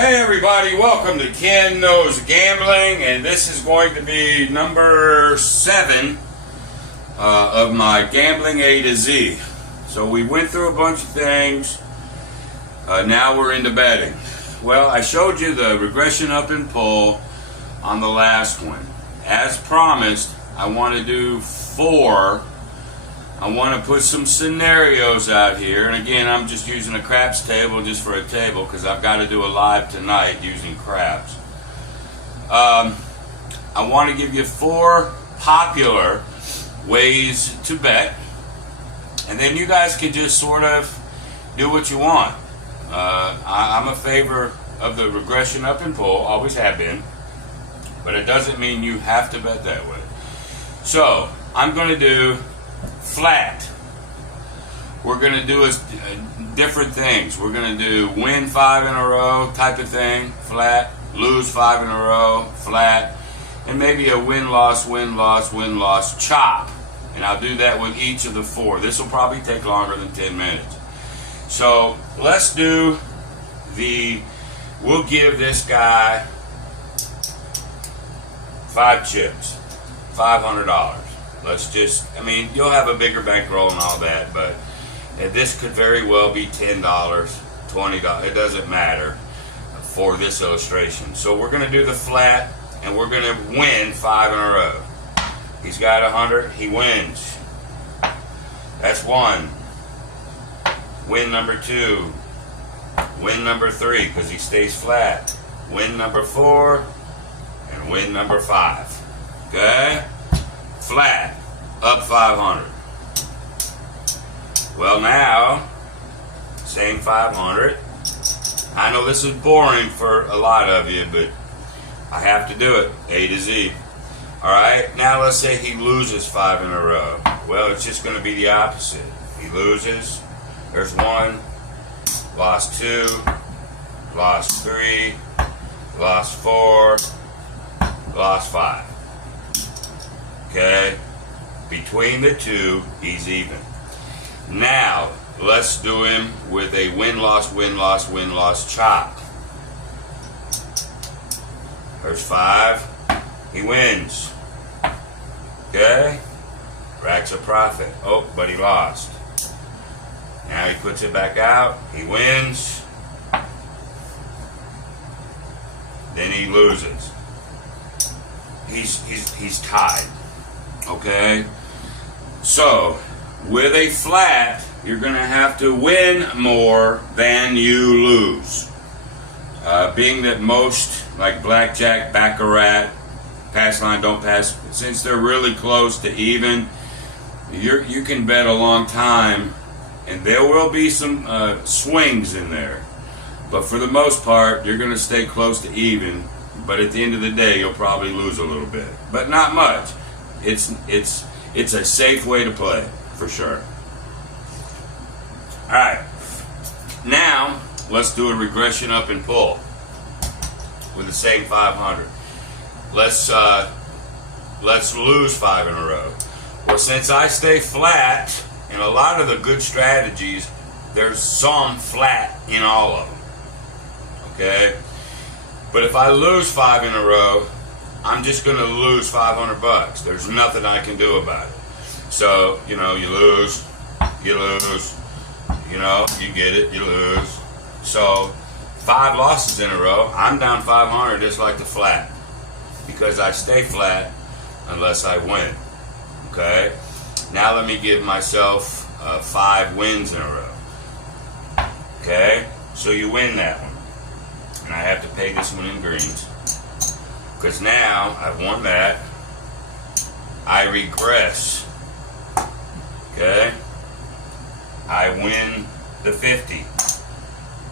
Hey everybody, welcome to Ken Knows Gambling, and this is going to be number 7 of my Gambling A to Z. So we went through a bunch of things, now we're into betting. Well, I showed you the regression up and pull on the last one. As promised, I want to do 4. I want to put some scenarios out here, and again, I'm just using a craps table just for a table because I've got to do a live tonight using craps. I want to give you 4 popular ways to bet, and then you guys can just sort of do what you want. I'm a favor of the regression up and pull, always have been, but it doesn't mean you have to bet that way. So I'm going to do flat. We're going to do different things. We're going to do win 5 in a row type of thing, flat, lose 5 in a row, flat, and maybe a win-loss, win-loss, win-loss chop. And I'll do that with each of the 4. This will probably take longer than 10 minutes. So let's do we'll give this guy 5 chips, $500. Let's just, you'll have a bigger bankroll and all that, but this could very well be $10, $20. It doesn't matter for this illustration. So we're going to do the flat, and we're going to win 5 in a row. He's got 100. He wins. That's 1. Win number 2. Win number 3 because he stays flat. Win number 4. And win number 5. Okay? Flat, up 500. Well, now, same 500. I know this is boring for a lot of you, but I have to do it, A to Z. Alright, now let's say he loses 5 in a row. Well, it's just going to be the opposite. He loses, there's 1, lost 2, lost 3, lost 4, lost 5. Okay, between the 2, he's even. Now, let's do him with a win-loss, win-loss, win-loss chop. There's 5. He wins. Okay, racks a profit. Oh, but he lost. Now he puts it back out. He wins. Then he loses. He's tied. Okay, so with a flat, you're going to have to win more than you lose. Being that most, like blackjack, baccarat, pass line, don't pass, since they're really close to even, you can bet a long time, and there will be some swings in there. But for the most part, you're going to stay close to even. But at the end of the day, you'll probably lose a little bit, but not much. It's a safe way to play, for sure. Alright, now let's do a regression up and pull with the same 500. Let's lose 5 in a row. Well, since I stay flat, in a lot of the good strategies, there's some flat in all of them. Okay? But if I lose 5 in a row, I'm just going to lose $500. There's nothing I can do about it. So, you lose, you get it, you lose. So, 5 losses in a row, I'm down 500 just like the flat. Because I stay flat unless I win. Okay? Now let me give myself 5 wins in a row. Okay? So you win that one. And I have to pay this one in greens. Because now I've won that. I regress. Okay? I win the 50.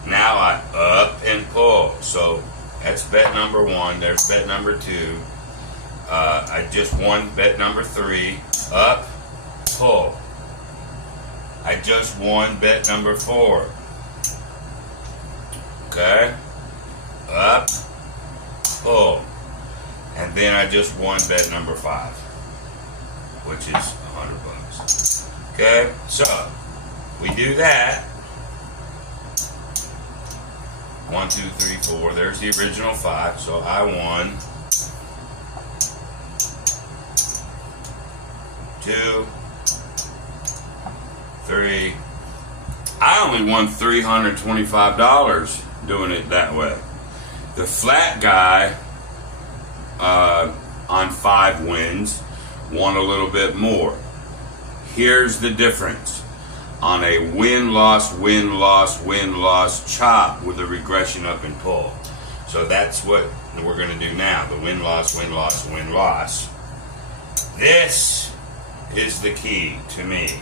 Now I up and pull. So that's bet number 1. There's bet number 2. I just won bet number 3. Up, pull. I just won bet number 4. Okay? Up, pull. And then I just won bet number 5, which is $100. Okay, so we do that. 1, 2, 3, 4. There's the original 5. So I won 2, 3. I only won $325 doing it that way. The flat guy on 5 wins won a little bit more. Here's the difference. On a win-loss, win-loss, win-loss chop with a regression up and pull. So that's what we're going to do now. The win-loss, win-loss, win-loss. This is the key to me.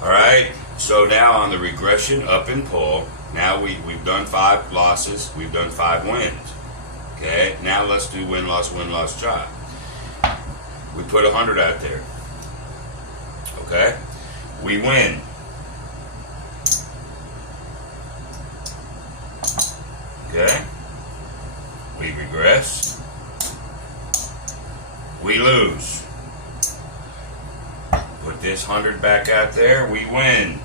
Alright? So now on the regression up and pull, now we've done 5 losses, we've done 5 wins. Okay? Now let's do win-loss, win-loss chop. We put 100 out there. Okay? We win. Okay? We regress. We lose. Put this 100 back out there. We win.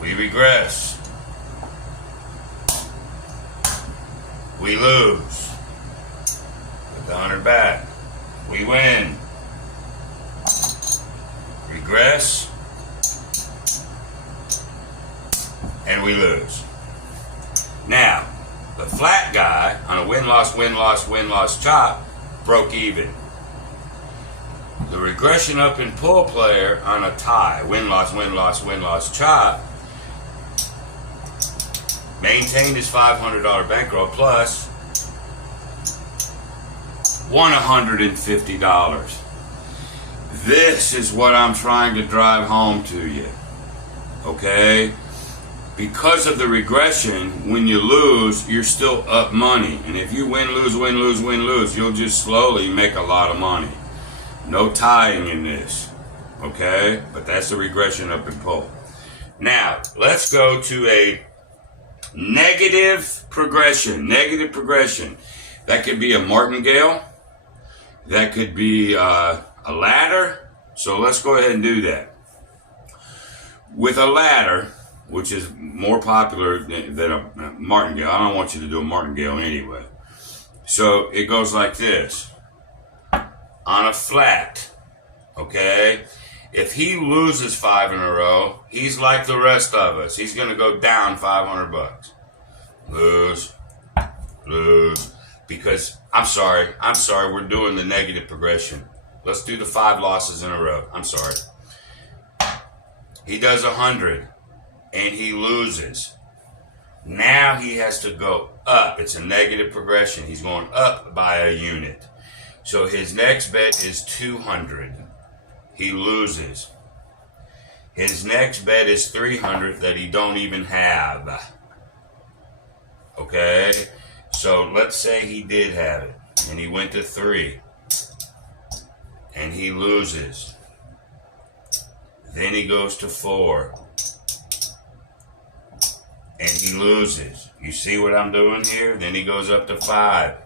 We regress. We lose. Put the 100 back. We win. Regress. And we lose. Now, the flat guy on a win-loss, win-loss, win-loss chop broke even. The regression up and pull player on a tie, win-loss, win-loss, win-loss chop, maintained his $500 bankroll plus won $150. This is what I'm trying to drive home to you. Okay? Because of the regression, when you lose, you're still up money. And if you win, lose, win, lose, win, lose, you'll just slowly make a lot of money. No tying in this. Okay? But that's the regression up and pull. Now, let's go to a negative progression. Negative progression. That could be a martingale. That could be a ladder. So let's go ahead and do that. With a ladder, which is more popular than a martingale. I don't want you to do a martingale anyway. So it goes like this. On a flat, okay? If he loses 5 in a row, he's like the rest of us. He's going to go down $500. Lose. Lose. Because, I'm sorry, we're doing the negative progression. Let's do the 5 losses in a row. I'm sorry. He does 100. And he loses. Now he has to go up. It's a negative progression. He's going up by a unit. So his next bet is 200. He loses. His next bet is 300 that he don't even have. Okay? So let's say he did have it. And he went to 3. And he loses. Then he goes to 4. And he loses. You see what I'm doing here? Then he goes up to 5.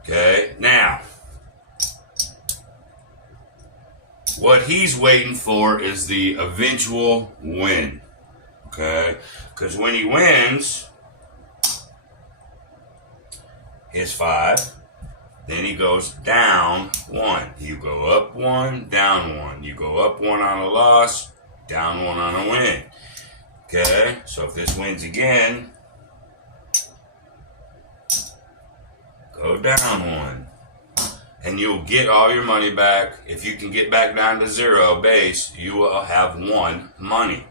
Okay? Now, what he's waiting for is the eventual win. Okay? Because when he wins his 5, then he goes down 1. You go up 1, down 1. You go up 1 on a loss, down 1 on a win. Okay, so if this wins again, go down 1. And you'll get all your money back. If you can get back down to 0 base, you will have won money.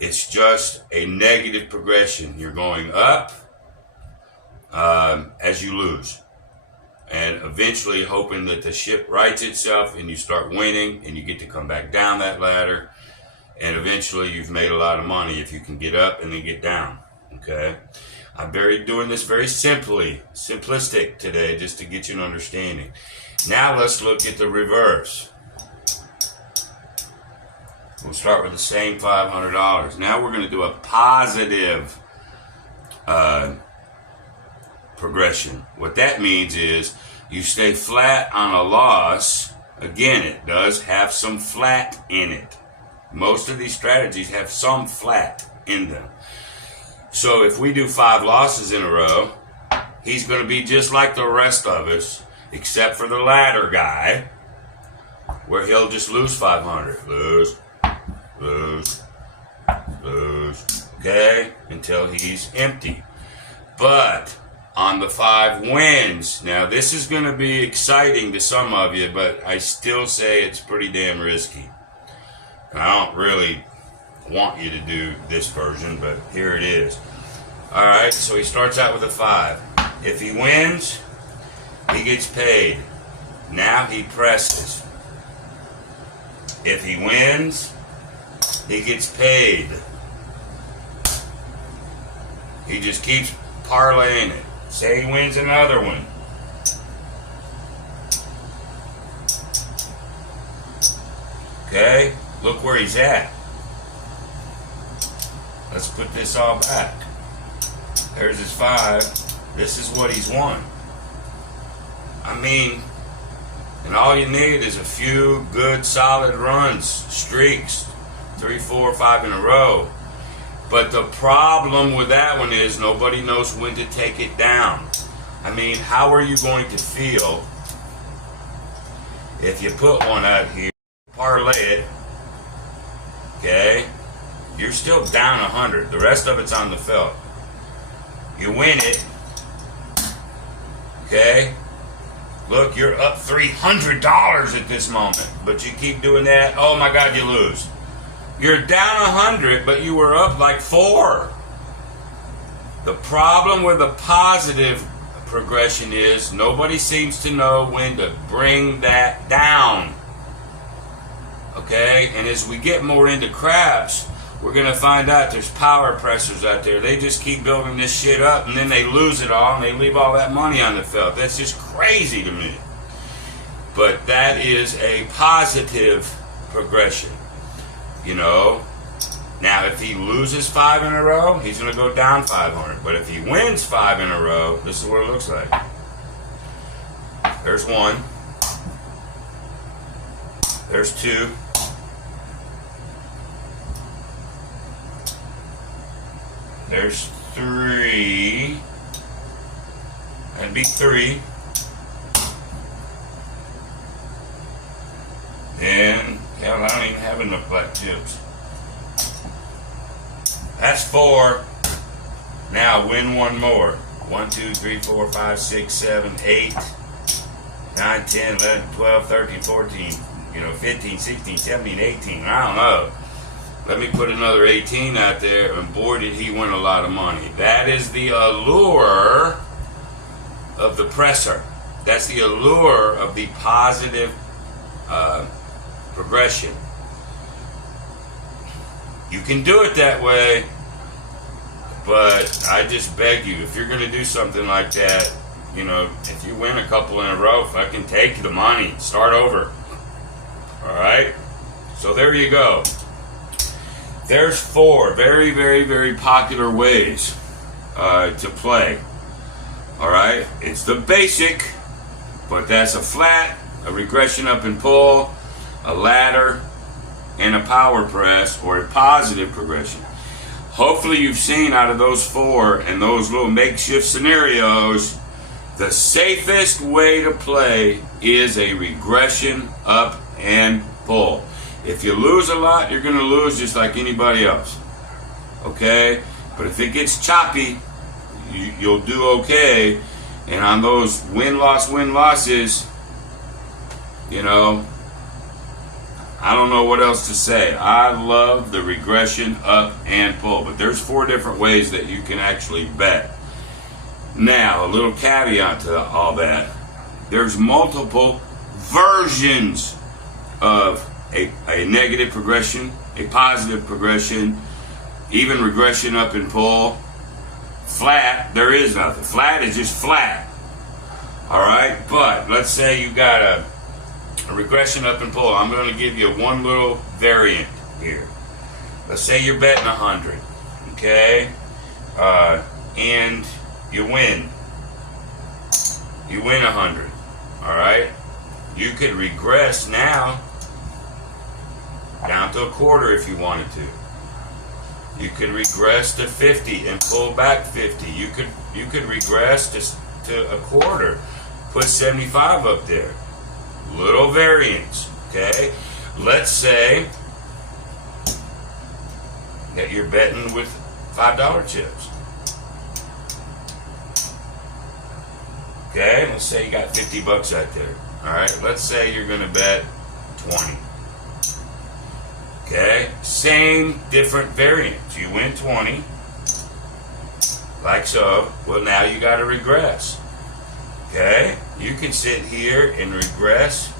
It's just a negative progression. You're going up as you lose. And eventually hoping that the ship rights itself and you start winning and you get to come back down that ladder. And eventually you've made a lot of money if you can get up and then get down. Okay? I'm doing this very simplistic today just to get you an understanding. Now let's look at the reverse. We'll start with the same $500. Now we're going to do a positive progression. What that means is you stay flat on a loss. Again, it does have some flat in it. Most of these strategies have some flat in them. So if we do 5 losses in a row, he's going to be just like the rest of us, except for the ladder guy, where he'll just lose 500. Lose, lose, lose, okay, until he's empty. But on the 5 wins, now this is going to be exciting to some of you, but I still say it's pretty damn risky. And I don't really want you to do this version, but here it is. Alright, so he starts out with a 5. If he wins, he gets paid. Now he presses. If he wins, he gets paid. He just keeps parlaying it. Say he wins another one. Okay, look where he's at. Let's put this all back. There's his 5. This is what he's won. I mean, and all you need is a few good solid runs, streaks, 3, 4, 5 in a row. But the problem with that one is nobody knows when to take it down. I mean, how are you going to feel if you put one out here, parlay it, okay? You're still down 100. The rest of it's on the felt. You win it, okay? Look, you're up $300 at this moment, but you keep doing that. Oh my God, you lose. You're down 100, but you were up like 4. The problem with a positive progression is nobody seems to know when to bring that down. Okay? And as we get more into craps, we're going to find out there's power pressers out there. They just keep building this shit up, and then they lose it all, and they leave all that money on the felt. That's just crazy to me. But that is a positive progression. You know, now if he loses 5 in a row, he's going to go down 500. But if he wins 5 in a row, this is what it looks like. There's 1. There's 2. There's 3. That'd be 3. And hell, I don't even have enough black chips. That's 4. Now win 1 more. 1, 2, 3, 4, 5, 6, 7, 8, 9, 10, 11, 12, 13, 14, 15, 16, 17, 18. I don't know. Let me put another 18 out there, and boy, did he win a lot of money. That is the allure of the presser. That's the allure of the positive progression. You can do it that way, but I just beg you, if you're going to do something like that, if you win a couple in a row, fucking take the money. Start over. Alright? So there you go. There's 4 very, very, very popular ways to play. Alright? It's the basic, but that's a flat, a regression up and pull, a ladder, and a power press, or a positive progression. Hopefully you've seen out of those 4 and those little makeshift scenarios, the safest way to play is a regression up and pull. If you lose a lot, you're going to lose just like anybody else. Okay? But if it gets choppy, you'll do okay. And on those win-losses, I don't know what else to say. I love the regression up and pull. But there's 4 different ways that you can actually bet. Now, a little caveat to all that. There's multiple versions of a negative progression, a positive progression, even regression up and pull. Flat, there is nothing. Flat is just flat. Alright, but let's say you got a regression up and pull. I'm going to give you one little variant here. Let's say you're betting 100, okay? And you win. You win 100, alright? You could regress now down to a quarter if you wanted to. You could regress to 50 and pull back 50. You could regress to a quarter. Put 75 up there. Little variance, okay? Let's say that you're betting with $5 chips. Okay, let's say you got 50 bucks out there. All right, let's say you're gonna bet 20. Okay, same different variance. You win 20, like so. Well, now you got to regress. Okay, you can sit here and regress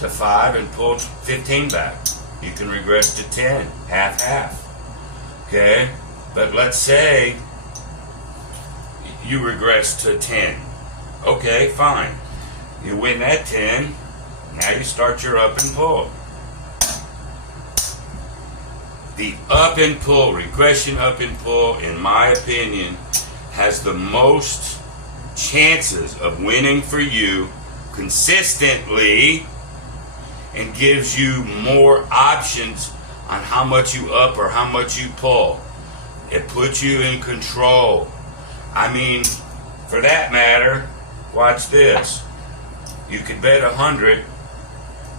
to 5 and pull 15 back. You can regress to 10, half. Okay, but let's say you regress to 10. Okay, fine. You win that 10. Now you start your up and pull. The up and pull, regression up and pull, in my opinion, has the most chances of winning for you consistently and gives you more options on how much you up or how much you pull. It puts you in control. I mean, for that matter, watch this. You could bet 100,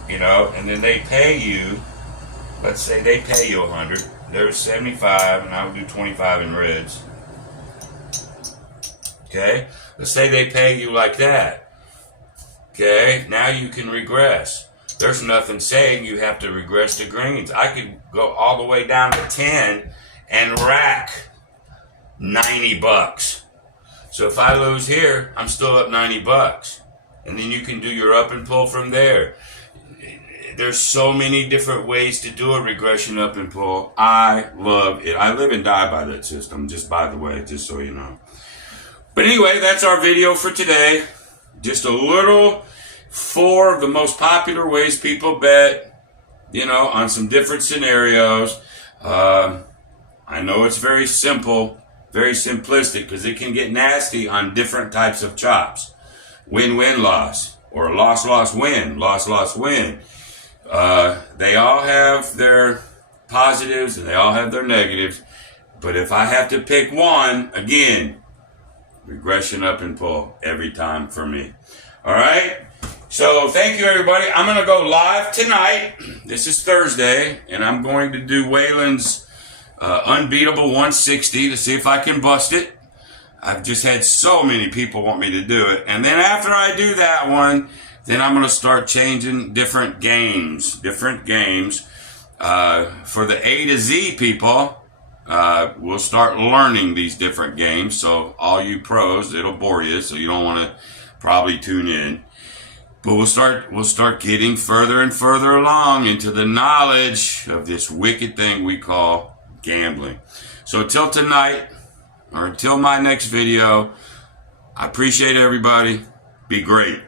and then they pay you. Let's say they pay you 100. There's 75, and I would do 25 in reds. Okay? Let's say they pay you like that. Okay? Now you can regress. There's nothing saying you have to regress to greens. I could go all the way down to 10 and rack 90 bucks. So if I lose here, I'm still up 90 bucks. And then you can do your up and pull from there. There's so many different ways to do a regression up and pull. I love it. I live and die by that system, just by the way, just so you know. But anyway, that's our video for today. Just a little 4 of the most popular ways people bet, on some different scenarios. I know it's very simple, very simplistic, because it can get nasty on different types of chops. Win-win loss, or loss-loss-win, loss-loss-win. They all have their positives and they all have their negatives. But if I have to pick one, again, regression up and pull every time for me. All right? So thank you, everybody. I'm going to go live tonight. This is Thursday, and I'm going to do Waylon's Unbeatable 160 to see if I can bust it. I've just had so many people want me to do it. And then after I do that one, then I'm going to start changing different games. For the A to Z people, we'll start learning these different games. So all you pros, it'll bore you, so you don't want to probably tune in. But we'll start getting further and further along into the knowledge of this wicked thing we call gambling. So until tonight, or until my next video, I appreciate everybody. Be great.